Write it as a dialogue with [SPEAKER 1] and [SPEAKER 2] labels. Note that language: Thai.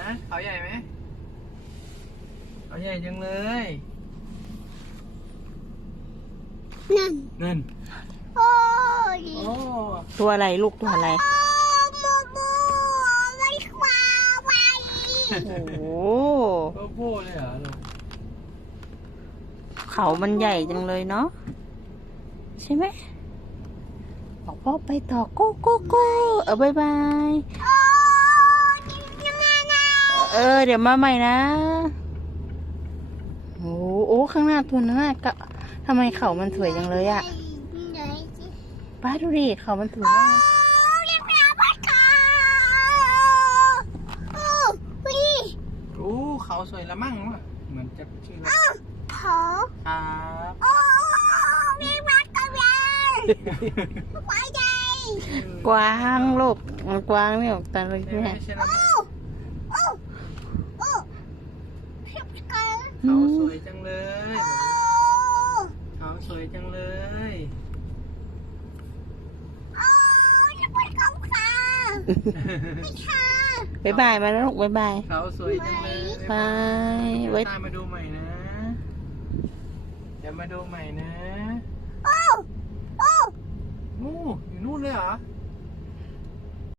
[SPEAKER 1] ฮะเขาใหญ่ไหมเขาใหญ่จังเลย
[SPEAKER 2] นั่น
[SPEAKER 1] นั่น
[SPEAKER 2] โอ้ย
[SPEAKER 1] โอ้
[SPEAKER 3] ตัวอะไรลูกตัวอะไร
[SPEAKER 2] มูมูไม่ควาไว้
[SPEAKER 3] โอ้โห
[SPEAKER 1] โอ้โหเลยเหรอลูก
[SPEAKER 3] เขามันใหญ่จังเลยเนาะใช่ไหมบอกพ่อไปต่อโก้โก้โก้บายบาย
[SPEAKER 2] โอ้ยยังไงนะ
[SPEAKER 3] เดี๋ยวมาใหม่นะโอ้โอ้ข้างหน้าตัวนั้นน่ะก็ทำไมเขามันสวยจังเลยอะป้าดูดิเขามันสวยมาก
[SPEAKER 2] เรียกพี่พ่อค่ะโอ้พี่
[SPEAKER 1] โอ้เขาสวยละมั่งวะเหมือนจะชื่ออะไร
[SPEAKER 2] ขอ
[SPEAKER 1] ครับ
[SPEAKER 2] โอ้พี่พ่อตัวใหญ่ควายใหญ่
[SPEAKER 3] กวางลูกมันกวางเนี่ยตาเลย
[SPEAKER 1] ใช่ไหม
[SPEAKER 3] เนี่ย
[SPEAKER 1] ใช่ละมั่ง
[SPEAKER 2] โอ้โอ้พี่พ่อ
[SPEAKER 1] เขาสวยจังเลย
[SPEAKER 2] โอ้
[SPEAKER 1] เขาสวยจังเลย
[SPEAKER 2] โอ้พี่พ่อของค่ะค่ะ
[SPEAKER 3] บายบายมาแล้วลูกบายบาย
[SPEAKER 1] เขาสวยจังเลย
[SPEAKER 3] บายไว้
[SPEAKER 1] ตามมาดูใหม่นะเดี๋ยวมาดูใหม่นะ
[SPEAKER 2] โอ้โอ้
[SPEAKER 1] โอ้อยู่นู่นเลยเหรอ
[SPEAKER 2] โ